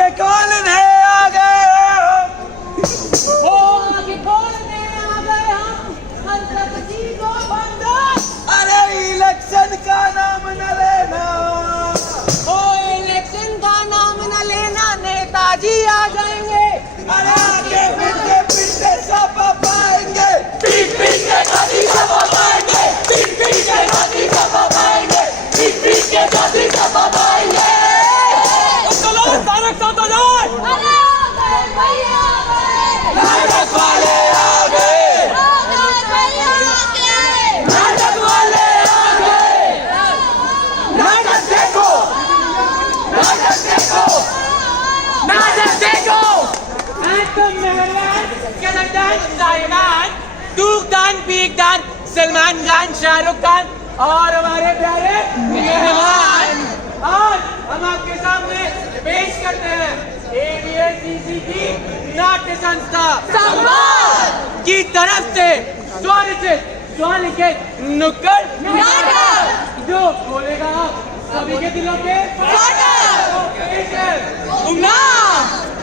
आगे कौन है आ गए ओ आगे कौन है आ गए हम सब चीजों बंद। अरे इलेक्शन का नाम न लेना ओ इलेक्शन का नाम न लेना नेताजी आ जाएंगे। अरे आगे पीछे सब पाएंगे पीठ पीठ के गाड़ी सब पाएंगे पीठ पीठ के गाड़ी सब पाएंगे पीठ पीठ के गाड़ी सब पाएंगे। चलो तारक साथ आ जाए। अरे भैया नाटक वाले आ गए भैया नाटक वाले आ गए नाटक देखो नाटक देखो नाटक देखो। दूकदान पीकदान सलमान खान शाहरुख खान और हमारे प्यारे मेहमान आज हम आपके सामने पेश करते हैं ABSDC की नाट्य संस्था संवाद की तरफ से स्वलिखित नुक्कड़ नाटक जो बोलेगा सभी के दिलों के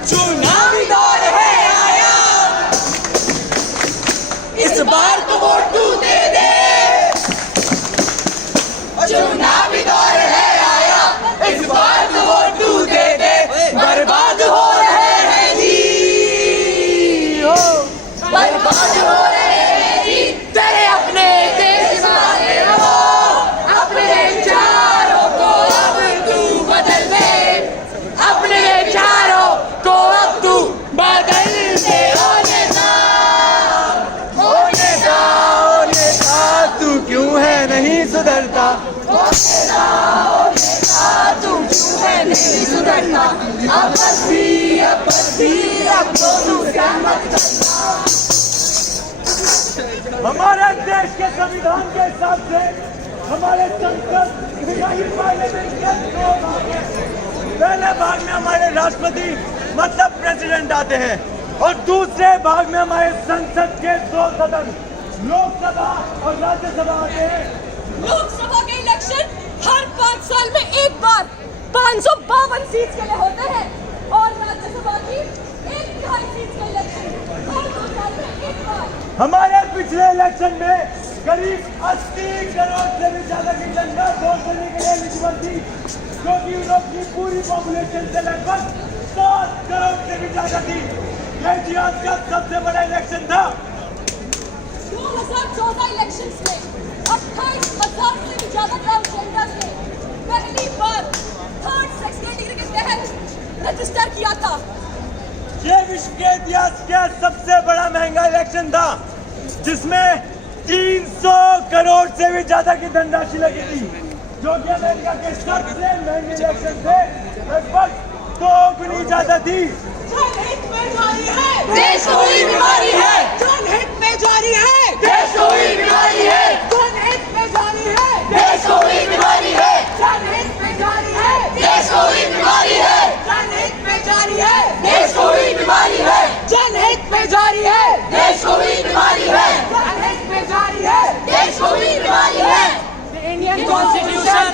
चुनावी दौर है आया इस बार तो वोट तू दे दे। चुनावी दौर है आया इस बार तो वोट तू दे दे। बर्बाद हो रहे हैं जी बर्बाद हो रहे हैं जी तेरे अपने देश वाले हो अपने विचारों को अब तू बदल दे अपने विचारों को अब तू बदल दे। तू क्यों है नहीं सुधरता तू क्यों है नहीं सुधरता अब तो तू सहमत करता। हमारे देश के संविधान के हिसाब से हमारे संसद पार्लियामेंट के दो भाग हैं। पहले भाग में हमारे राष्ट्रपति मतलब प्रेसिडेंट आते हैं और दूसरे भाग में हमारे संसद के दो सदन लोकसभा और राज्यसभा आते हैं। लोकसभा के इलेक्शन हर 5 साल में एक बार 552 सीट के लिए होते हैं और राज्यसभा की 1/2 सीट के इलेक्शन हर 2 साल में एक बार। हमारे पिछले इलेक्शन में करीब 80 करोड़ से भी ज्यादा की जनता वोट देने के लिए एलिजिबल थी जो कि यूरोप की पूरी पॉपुलेशन से लगभग 7 करोड़ से भी ज्यादा थी। यह इतिहास का सबसे बड़ा इलेक्शन था। 2014 इलेक्शंस में 28,000 से भी ज्यादा ट्रांसजेंडर्स ने पहली बार 3rd सेक्स कैटेगरी के तहत रजिस्टर किया था। ये विश्व के इतिहास का सबसे बड़ा महंगा इलेक्शन था जिसमें 300 करोड़ से भी ज्यादा की धनराशि लगी थी जो कि अमेरिका के सबसे महंगे इलेक्शन से लगभग 2 गुनी ज्यादा थी। जनहित में जारी है देश को ही बीमारी है जनहित में जारी है देश को ही बीमारी है जनहित में जारी है देश को ही बीमारी है जनहित में जारी है देश को ही बीमारी है जनहित में जारी है देश को ही बीमारी है जनहित में जारी है देश को ही बीमारी है जनहित में जारी है देश को ही बीमारी है। The Indian Constitution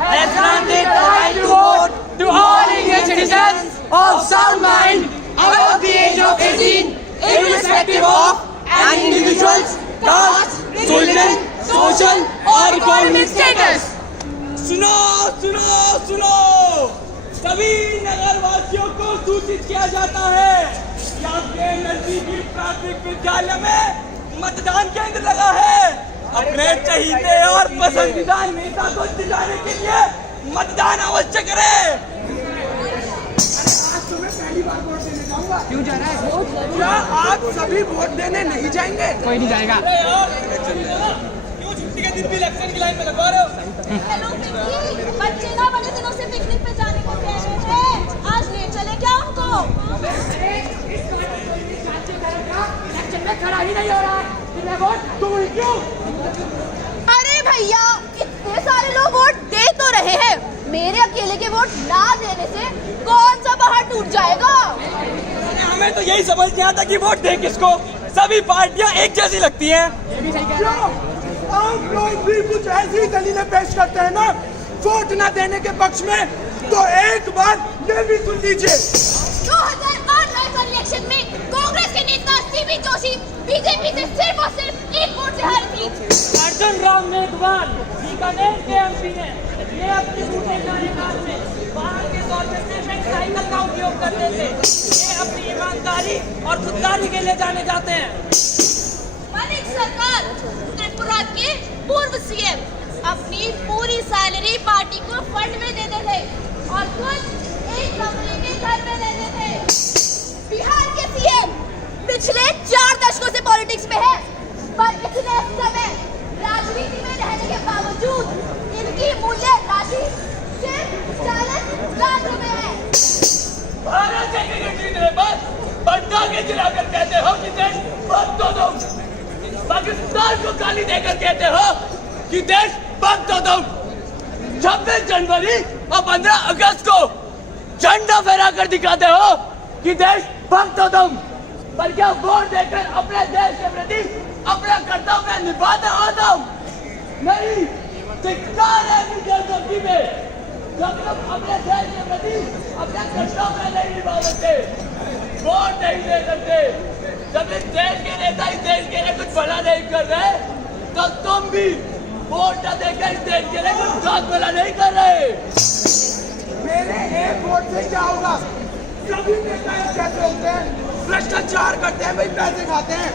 has granted the right to vote to all Indian citizens of sound mind above the age of 18, irrespective of an individual's caste, religion, social or economic status. सुनो सुनो सुनो सभी नगरवासियों को सूचित किया जाता है कि आपके नजदीकी प्राथमिक विद्यालय में मतदान केंद्र लगा है। अपने चहीते और पसंदीदा नेता को जिताने के लिए मतदान अवश्य करें। पहली बार वोट देने जाऊंगा। क्यों जा रहा है? क्या आप सभी वोट देने नहीं जाएंगे? कोई नहीं जाएगा। क्यों छुट्टी के दिन भी इलेक्शन की लाइन में लगवा रहे हो? हेलो पिंकी, बच्चे ना बड़े दिनों से पिकनिक पे जाने को कह रहे हैं, आज ले चले क्या हमको? इलेक्शन में खड़ा ही नहीं हो रहा है, फिर वोट तुम क्यों? अरे भैया, इतने सारे लोग वोट दे तो रहे हैं, मेरे अकेले के वोट ना देने से कौन सा बाहर टूट जाएगा? हमें तो यही समझ नहीं आता कि वोट दे किसको। सभी पार्टियां एक जैसी लगती हैं। ये भी सही कह रहा है। आप लोग भी कुछ ऐसी दलीलें पेश करते हैं ना वोट न देने के पक्ष में, तो एक बार ये भी सुन लीजिए। 2008 रायगढ़ इलेक्शन में कांग्रेस के नेता सीबी जोशी बीजेपी से सिर्फ और सिर्फ 1 वोट से हारी थी। अर्जुन राम मेघवाल बीकानेर के एमपी ने ये अपने पूरे कार्यकाल में वाहन के तौर पर सिर्फ साइकिल का उपयोग करते थे। ये अपनी ईमानदारी और खुददारी के लिए जाने जाते हैं। मानिक सरकार त्रिपुरा के पूर्व सीएम अपनी पूरी सैलरी पार्टी को फंड में देते थे और खुद एक कमरे के घर में रहते थे। बिहार के सीएम पिछले 4 दशकों से पॉलिटिक्स में है, पर इतने समय राजनीति में रहने के बावजूद इनकी मूल्य राशि सिर्फ 40 लाख रुपए है। भारत के जीतने पर बंदा के जिलाकर कहते हो कि देश भक्त हो तुम, पाकिस्तान को गाली देकर कहते हो कि देश भक्त हो तुम। 26 जनवरी और 15 अगस्त को झंडा फहरा कर दिखाते हो कि देश भक्त हो तुम, पर क्या वोट देकर अपने देश के प्रति अपना कर्तव्य निभाते हो तुम? नहीं, धिक्कार है इस देशभक्ति में जब तुम अपने देश के प्रति अपना कर्तव्य नहीं निभा सकते, वोट नहीं दे सकते। जब इस देश के नेता इस देश के लिए कुछ भला नहीं कर रहे, तो तुम भी वोट न देकर इस देश के लिए कुछ खास भला नहीं कर रहे। मेरे एक वोट से क्या होगा? सभी नेता कैसे होते हैं, भ्रष्टाचार करते हैं, भाई पैसे खाते हैं।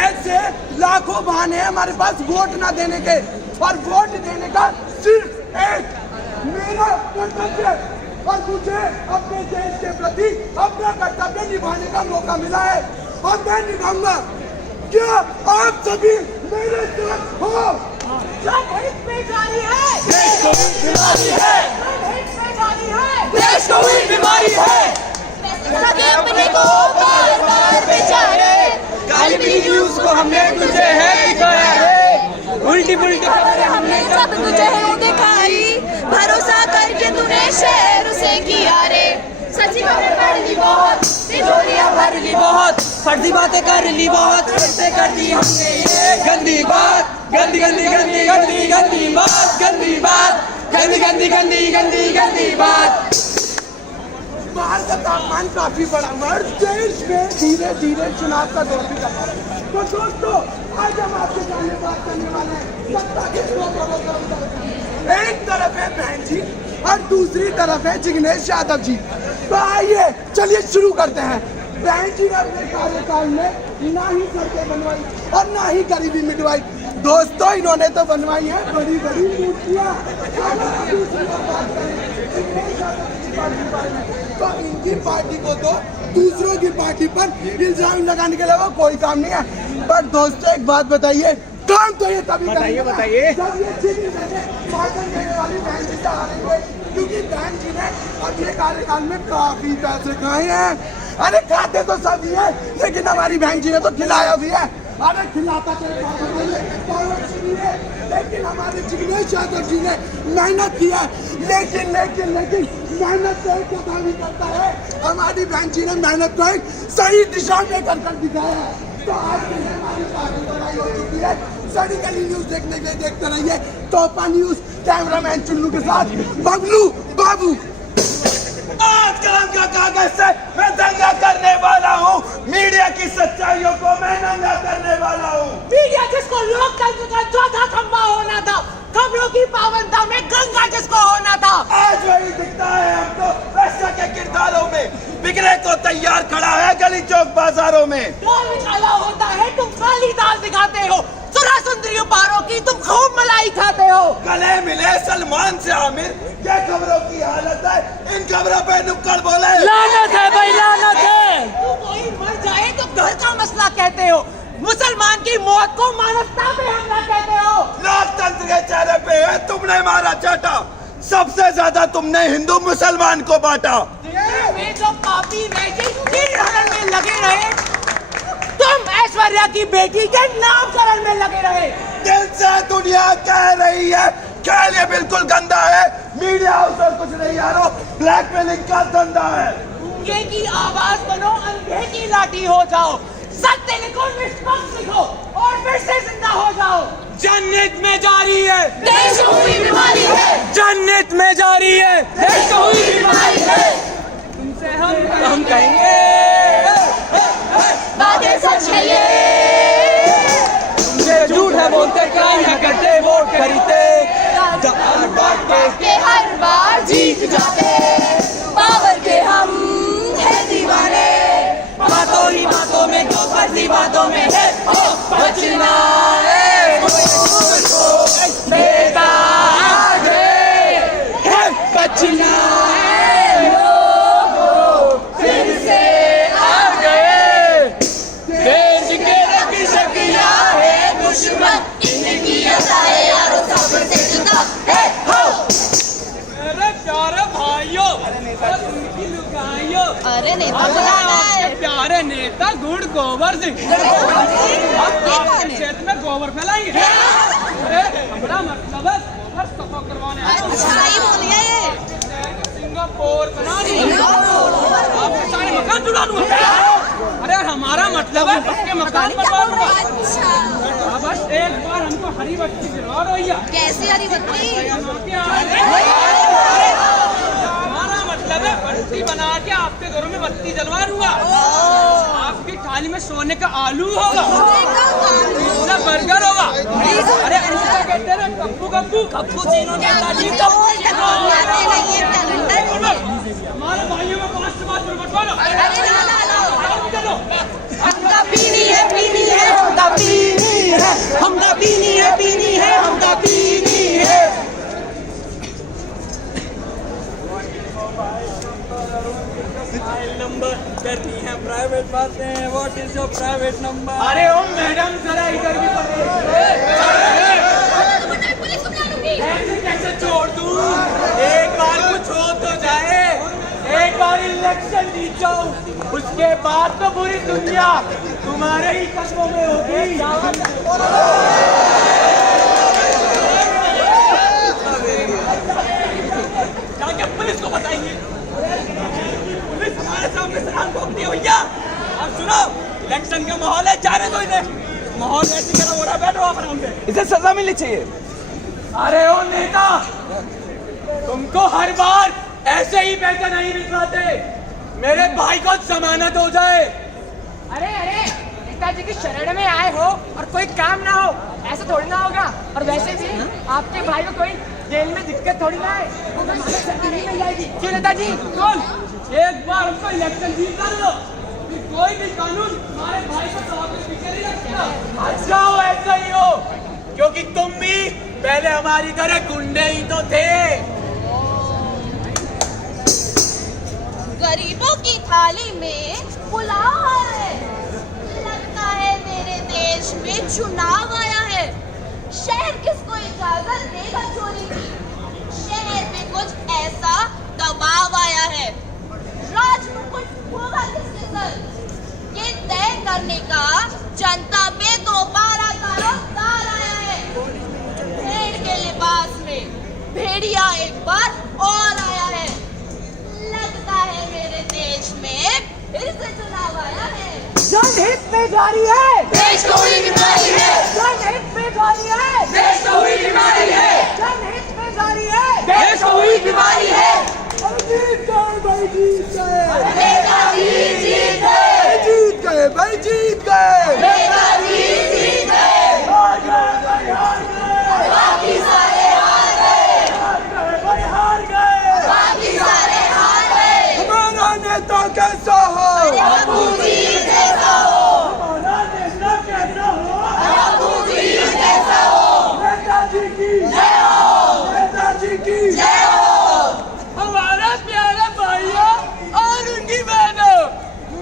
ऐसे लाखों बहाने हैं हमारे पास वोट ना देने के, और वोट देने का सिर्फ एक मेरा कर्तव्य, और मुझे अपने देश के प्रति अपना कर्तव्य निभाने का मौका मिला है और मैं निभाऊंगा। क्या आप सभी मेरे साथ हो? जनहित में जारी है, देश को भी बीमारी है, जनहित में जारी है, देश को भी बीमारी है। सभी अपने को बार-बार बेचारे, कल भी न्यूज़ को हमने तुझे है दिखाया है, उल्टी पुल्टी खबरें हमने सब तुझे है दिखाई, भरोसा करके तूने शहर से किया रे। सच्ची खबरें पढ़ ली बहुत, तिजोरियां भर ली बहुत, फर्जी बातें कर ली बहुत, फिर कर दी हमने ये गंदी बात, गंदी गंदी गंदी गंदी गंदी बात, गंदी बात, गंदी गंदी गंदी गंदी गंदी बात। बाहर का तापमान काफी बढ़ा हुआ है और देश में धीरे धीरे चुनाव का दौर भी चल रहा है। तो दोस्तों, आज हम आपके सामने बात करने वाले हैं सत्ता के दो प्रवक्ता। एक तरफ है बहन जी और दूसरी तरफ है जिग्नेश यादव जी। तो आइए चलिए शुरू करते हैं। बहन जी ने अपने कार्यकाल में ना ही सड़कें बनवाई और ना ही गरीबी मिटवाई। दोस्तों, इन्होंने तो बनवाई है बड़ी बड़ी मूर्तियाँ। तो इनकी पार्टी को तो दूसरों की पार्टी पर इल्जाम लगाने के अलावा कोई काम नहीं है। पर दोस्तों, एक बात बताइए, काम तो ये तभी बताइए जब ये भाषण देने वाली बहन जी से हारेंगे, क्योंकि बहन जी ने अपने कार्यकाल में काफी पैसे खाए हैं। अरे खाते तो सभी है, लेकिन हमारी बहन जी ने तो खिलाया भी है। अरे खिलाता लेकिन हमारे जिग्नेश यादव जी ने मेहनत किया, लेकिन मेहनत से पता नहीं करता है। हमारी बहन जी ने मेहनत को एक सही दिशा में कर दिखाया है। तो आज के लिए हमारी काफी लड़ाई हो चुकी है। सड़ी गली न्यूज देखने के लिए देखते रहिए तोपा न्यूज, कैमरामैन चुन्नू के साथ बबलू बाबू। आज कलम का कागज से मैं दंगा करने वाला हूँ, मीडिया की सच्चाइयों को मैं नंगा करने वाला हूँ। मीडिया जिसको लोकतंत्र का चौथा खंभा होना था, खबरों की पावनता में गंगा जिसको होना था, आज वही दिखता है हमको वैसा के किरदारों में। बिगड़े को तैयार खड़ा है गली चौक बाजारों में। दाल काला होता है, तुम काली दाल दिखाते हो, सुरा सुंदरी उपहारों की तुम खूब मलाई खाते हो। गले मिले सलमान से आमिर, क्या खबरों की हालत है, इन खबरों पे नुक्कड़ बोले। लानत है भाई, लानत है। कोई मर जाए तो घर का मसला कहते हो, मुसलमान की मौत को मानवता पे हमला कहते हो। लोकतंत्र के चेहरे पे है तुमने मारा चाटा, सबसे ज्यादा तुमने हिंदू मुसलमान को बांटा। ये जो पापी हरण में लगे रहे, तुम ऐश्वर्या की बेटी के नामकरण में लगे रहे। दिल से दुनिया कह रही है खेल ये बिल्कुल गंदा है, मीडिया उसे कुछ नहीं यारो, ब्लैकमेलिंग का धंधा है। गूंगे की आवाज बनो, अंधे की लाठी हो जाओ, सत्य लिखो, निष्पक्ष लिखो और फिर से जिंदा हो जाओ। जनहित में जारी है, देश को हुई बीमारी है, जनहित में जारी है, देश को हुई बीमारी है। तुमसे हम कहेंगे बातें सच है ये, तुमसे झूठ है बोलते, क्राइम है करते, वोट खरीदते, के हर बार जीत जाते, पावर के हम है दीवाने, बातों ही बातों में तो फर्जी बातों में है बचना है, बेटा है बचना है, लोगों फिर से आ गए, देश के रक्षक यहाँ है दुश्मन, इनकी अदाएं यारों सब से जुदा है। मेरे प्यारे भाइयों और उनकी लुगाइयों, अरे नेता बुलाना है, प्यारे नेता गुड़ गोबर सिंह क्षेत्र में गोबर फैलाएंगे। अरे हमारा मतलब है गोबर सफा करवाने आए हैं। अच्छा ही बोलिए ये, सिंगापुर बना आपके सारे मकान जुड़ा दूंगा। अरे हमारा मतलब है पक्के मकान बनवा दूंगा। अच्छा बस एक बार हमको हरी बत्ती दिलवा दो भैया। कैसी हरी बत्ती? हमारा मतलब है बत्ती बना के आपके घरों में बत्ती जलवा दूंगा। आपकी थाली में सोने का आलू होगा, ना बर्गर होगा। अरे क्या कहते हैं कप्पू कप्पू कप्पू चीनों नेताजी हमारे भाइयों में 5 से 5 बटवा लो। चलो हमका पीनी है, पीनी है, हमका पीनी है, हमका पीनी है, पीनी है, हमका पीनी है। नंबर करनी है प्राइवेट बातें, what is your private number? अरे ओ मैडम जरा इधर भी पुलिस को बुला लूंगी। ऐसे कैसे छोड़ दूं? एक बार कुछ हो तो जाए, एक बार इलेक्शन जीत जाओ, उसके बाद तो पूरी दुनिया तुम्हारे ही कदमों में होगी। जाके पुलिस को बताएंगे, पुलिस हमारे सामने सलाम ठोकती है भैया। अब सुनो, इलेक्शन का माहौल है, जाने दो इन्हें। माहौल ऐसी तरह हो रहा है, बैठो आप आराम से। इसे सजा मिलनी चाहिए। अरे ओ नेता, तुमको हर बार ऐसे ही पैसे नहीं मिलवाते, मेरे भाई को जमानत हो जाए। अरे अरे नेताजी की शरण में आए हो और कोई काम ना हो, ऐसा थोड़ी ना होगा। और वैसे भी आपके भाई को कोई जेल में दिक्कत थोड़ी ना है, वो तो हमारे सरकार ही मिल जाएगी। क्यों नेताजी? सुन, एक बार हमको इलेक्शन जीतना दो, फिर कोई भी कानून हमारे भाई को सलाह के पीछे नहीं रखता। अच्छा हो ऐसा ही हो, क्योंकि तुम भी पहले हमारी तरह गुंडे ही तो थे। गरीबों की थाली में पुलाव आया है, लगता है मेरे देश में चुनाव आया है। शहर किसको इजाजत देगा चोरी की? शहर में कुछ ऐसा दबाव आया है, राज मुकुट होगा किसके सर? ये तय करने का जनता पे दोबारा दारोदार आया है। भेड़ के लिबास में भेड़िया एक बार और आया है, लगता है मेरे देश में फिर से चुनाव आया है। जनहित में जारी है, देश को हुई बीमारी है, जनहित में जारी है, देश को हुई बीमारी है, जनहित में जारी है। देश को हुई बीमारी है। जीत गए भाई, जीत गए, नेताजी जीत गए, जीत गए भाई, जीत गए। नेताजी जीत गए, बाकी सारे हार गए, बाकी सारे हार गए। हमारा नेता कैसा हो? अबू जी जैसा हो, हमारा नेता कैसा हो? अबू जी जैसा हो, नेताजी की जय हो, नेताजी की जय हो। हमारे प्यारे भाइयों और उनकी बहनों,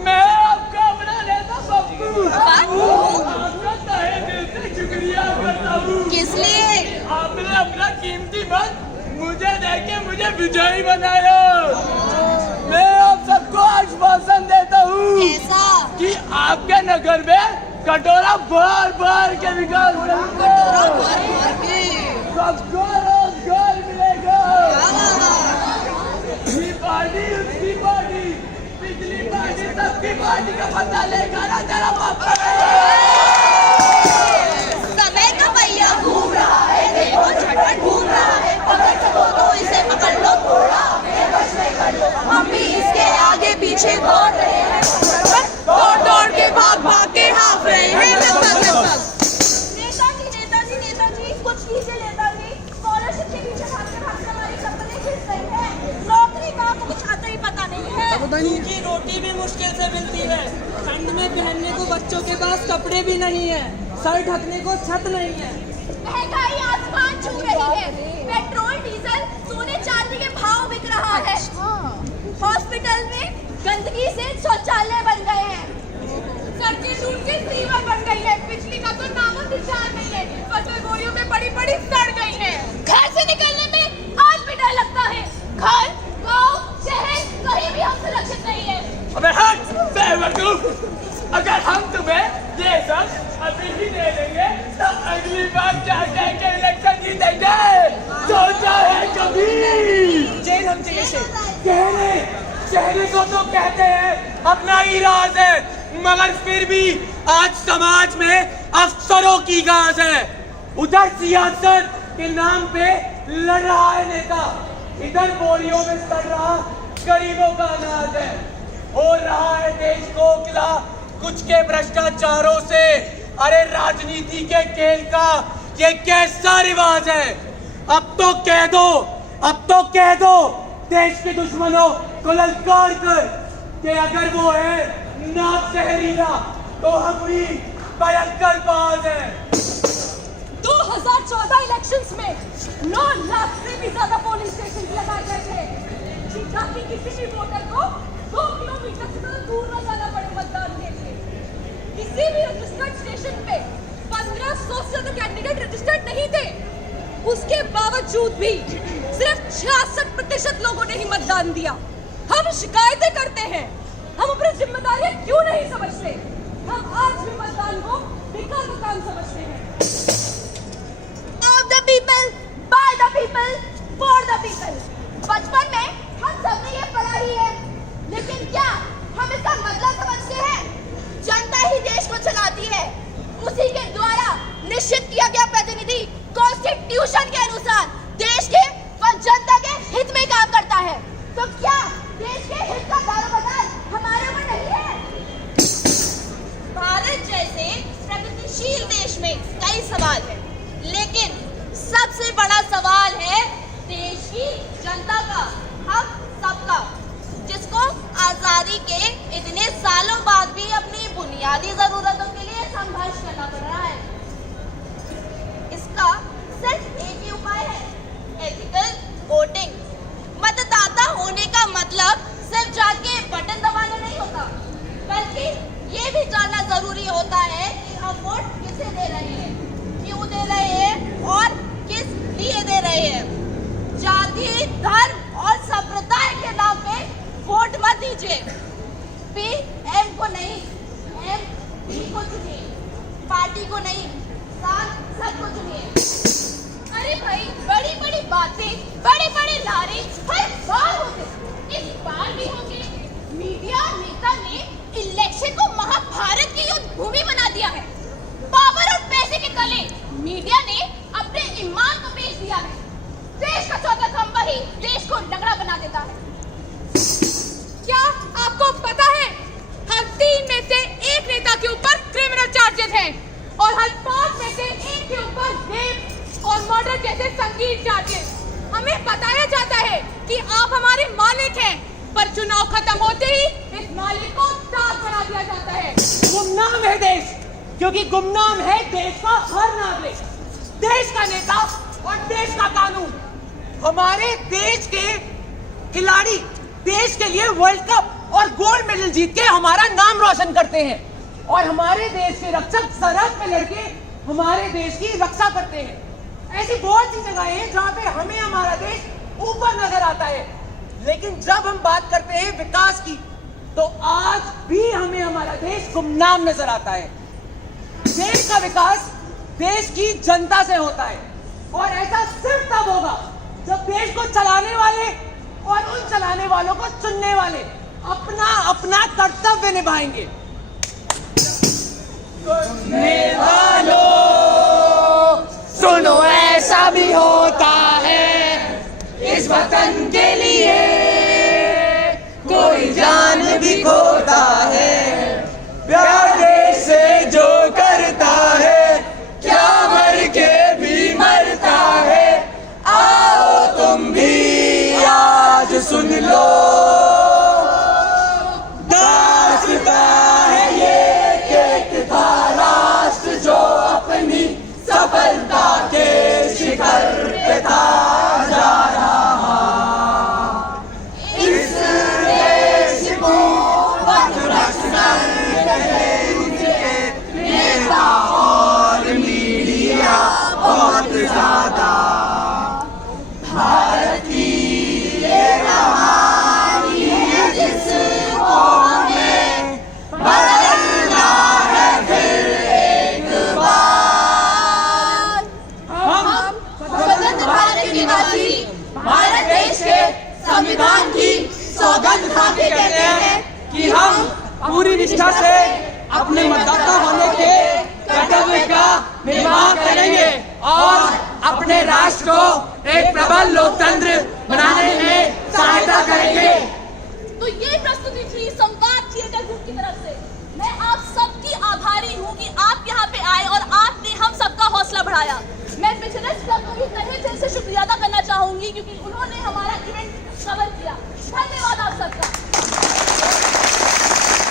मैं आपका अपना नेता पप्पू आपका तहे दिल से शुक्रिया करता हूँ। किस लिए? आपने अपना कीमती वक्त मुझे देके मुझे विजयी बनाया। मैं आप सबको आश्वासन देता हूँ ऐसा कि आपके नगर में कटोरा भर भर के विकास कटोरा भर भर के सबको रोजगार मिलेगा। आहा, ये पार्टी उसकी पार्टी, पिछली पार्टी सबकी पार्टी का बदला लेगा ना तेरा पापा। समय का पहिया घूम रहा है, देखो झटपट घूम रहा है, पकड़ सको तो इसे पकड़ लो थोड़ा, बेबस नहीं कर लो, हम भी इसके आगे पीछे दौड़ रहे हैं, दौड़ दौड़ के भाग भाग के हाँफ रहे हैं लगभग। नेताजी कुछ कीजिए नेताजी, स्कॉलरशिप के पीछे भागते भागते हमारी सपने खिंच रही है, नौकरी का कुछ आता ही पता नहीं है, उनकी रोटी भी मुश्किल से मिलती है, ठंड में पहनने को बच्चों के पास कपड़े भी नहीं है, सर ढकने को छत नहीं है, महंगाई आसमान छू रही है, पेट्रोल डीजल सोने चांदी के भाव बिक रहा है, हॉस्पिटल में गंदगी से शौचालय बन गए हैं, सड़कें टूट के सीवर बन गई है, बिजली का तो नामो निशान नहीं है, फसल बोरियों में पड़ी पड़ी सड़ गई है, घर से निकलने में आज भी डर लगता है, घर गांव शहर कहीं भी हम सुरक्षित नहीं है। अबे हट बेवकूफ, अगर हम तुम्हें ये सब अभी ही दे देंगे तो अगली बार क्या कह के इलेक्शन जीतेंगे, सोचा है कभी? जेल हम चाहिए से कहने को तो कहते हैं अपना ही राज है, मगर फिर भी आज समाज में अफसरों की गाज है, उधर सियासत के नाम पे लड़ रहा है नेता, इधर बोरियों में सड़ रहा गरीबों का अनाज है, हो रहा है देश खोखला कुछ के भ्रष्टाचारों से। अरे राजनीति के खेल का ये कैसा रिवाज है? अब तो कह दो देश के दुश्मनों को ललकार कर कि अगर वो है नाक जहरीला तो हम भी भयंकर बाज हैं। 2014 इलेक्शंस में 9 लाख से भी ज्यादा पोलिंग स्टेशन लगाए गए थे, ताकि किसी भी वोटर को 2 किलोमीटर से दूर न जाना पड़े मतदान के लिए। किसी भी रजिस्टर्ड स्टेशन पे 1500 से ज्यादा कैंडिडेट रजिस्टर्ड नहीं थे, उसके बावजूद भी सिर्फ 66% लोगों ने ही मतदान दिया। हम शिकायतें करते हैं, हम अपनी जिम्मेदारियां क्यों नहीं समझते? हम आज भी मतदान को बेकार का काम समझते हैं। Of the people, by the people, for the people. बचपन में हम सबने ये पढ़ा ही है, लेकिन क्या हम इसका मतलब समझते हैं? जनता ही देश को चलाती है, उसी के द्वारा निश्चित किया गया प्रतिनिधि कॉन्स्टिट्यूशन के अनुसार देश के व जनता के हित में काम करता है। तो क्या देश के हित का दारोमदार हमारे ऊपर नहीं है? भारत जैसे प्रगतिशील देश में कई सवाल है, लेकिन सबसे बड़ा सवाल है देश की जनता का, हम सबका, जिसको आजादी के इतने सालों बाद भी अपनी बुनियादी जरूरतों के लिए संघर्ष करना पड़ रहा है। इसका सिर्फ एक ही उपाय है, एथिकल वोटिंग। मतदाता होने का मतलब सिर्फ जाके बटन दबाना नहीं होता, बल्कि ये भी जानना जरूरी होता है कि हम वोट किसे दे रहे हैं, क्यों दे रहे हैं और किस लिए दे रहे हैं। जाति, धर्म और संप्रदाय के नाम पे वोट मत दीजिए। PM को नहीं, MP को चुनिए, पार्टी को नहीं, सबको चुनिए। अरे भाई, बड़ी बड़ी बातें, बड़े बड़े नारे हर बार होते, इस बार भी होंगे। मीडिया नेता ने इलेक्शन को महाभारत की युद्ध भूमि बना दिया है। पावर और पैसे के तले मीडिया ने अपने ईमान को बेच दिया है। देश का चौथा खंभा ही देश को नगड़ा बना देता है। क्या आपको पता है, हर 3 में से 1 नेता के ऊपर क्रिमिनल चार्जेस हैं और हर 5 में से 1 के ऊपर रेप और मर्डर जैसे संगीन चार्जेस। हमें बताया जाता है कि आप हमारे मालिक हैं, पर चुनाव खत्म होते ही इस मालिक को दास बना दिया जाता है। गुमनाम है देश, क्योंकि गुमनाम है देश का हर नागरिक, देश का नेता और देश का कानून। हमारे देश के खिलाड़ी देश के लिए वर्ल्ड कप और गोल्ड मेडल जीत के हमारा नाम रोशन करते हैं, और हमारे देश के रक्षक सरहद पे लड़के हमारे देश की रक्षा करते हैं। ऐसी बहुत सी जगहें हैं जहाँ पे हमें हमारा देश ऊपर नजर आता है, लेकिन जब हम बात करते हैं विकास की, तो आज भी हमें हमारा देश गुमनाम नजर आता है। देश का विकास देश की जनता से होता है, और ऐसा सिर्फ तब होगा जब देश को चलाने वाले और उन चलाने वालों को चुनने वाले अपना अपना कर्तव्य निभाएंगे। सुनो ऐसा भी होता है इस वतन के लिए, कोई जान भी खोता है, प्यार देश से जो करता है, क्या मर के भी मरता है। आओ तुम भी आज सुन लो, दास्तां है ये कि एक था राष्ट्र जो अपनी सफलता के शिखर पे था जा रहा। इस देश को वक्त रचना नेता और मीडिया बहुत ज्यादा। भारत की ये कहानी है जिसको हमें बदलना है फिर एक बार। हम स्वतंत्र भारत के वासी भारत देश के संविधान की सौगंध खा के कहते हैं कि हम पूरी निष्ठा से अपने मतदाता होने के कर्तव्य का निर्वाह करेंगे और अपने राष्ट्र को एक प्रबल लोकतंत्र बनाने में सहायता करेंगे। तो ये प्रस्तुति थी संवाद थिएटर ग्रुप की तरफ से। मैं आप सबकी आभारी हूँ कि आप यहाँ पे आए और आपने हम सबका हौसला बढ़ाया। मैं बिजनेस क्लब को भी तहे दिल से शुक्रिया अदा करना चाहूंगी क्योंकि उन्होंने हमारा इवेंट कवर किया। धन्यवाद आप सबका।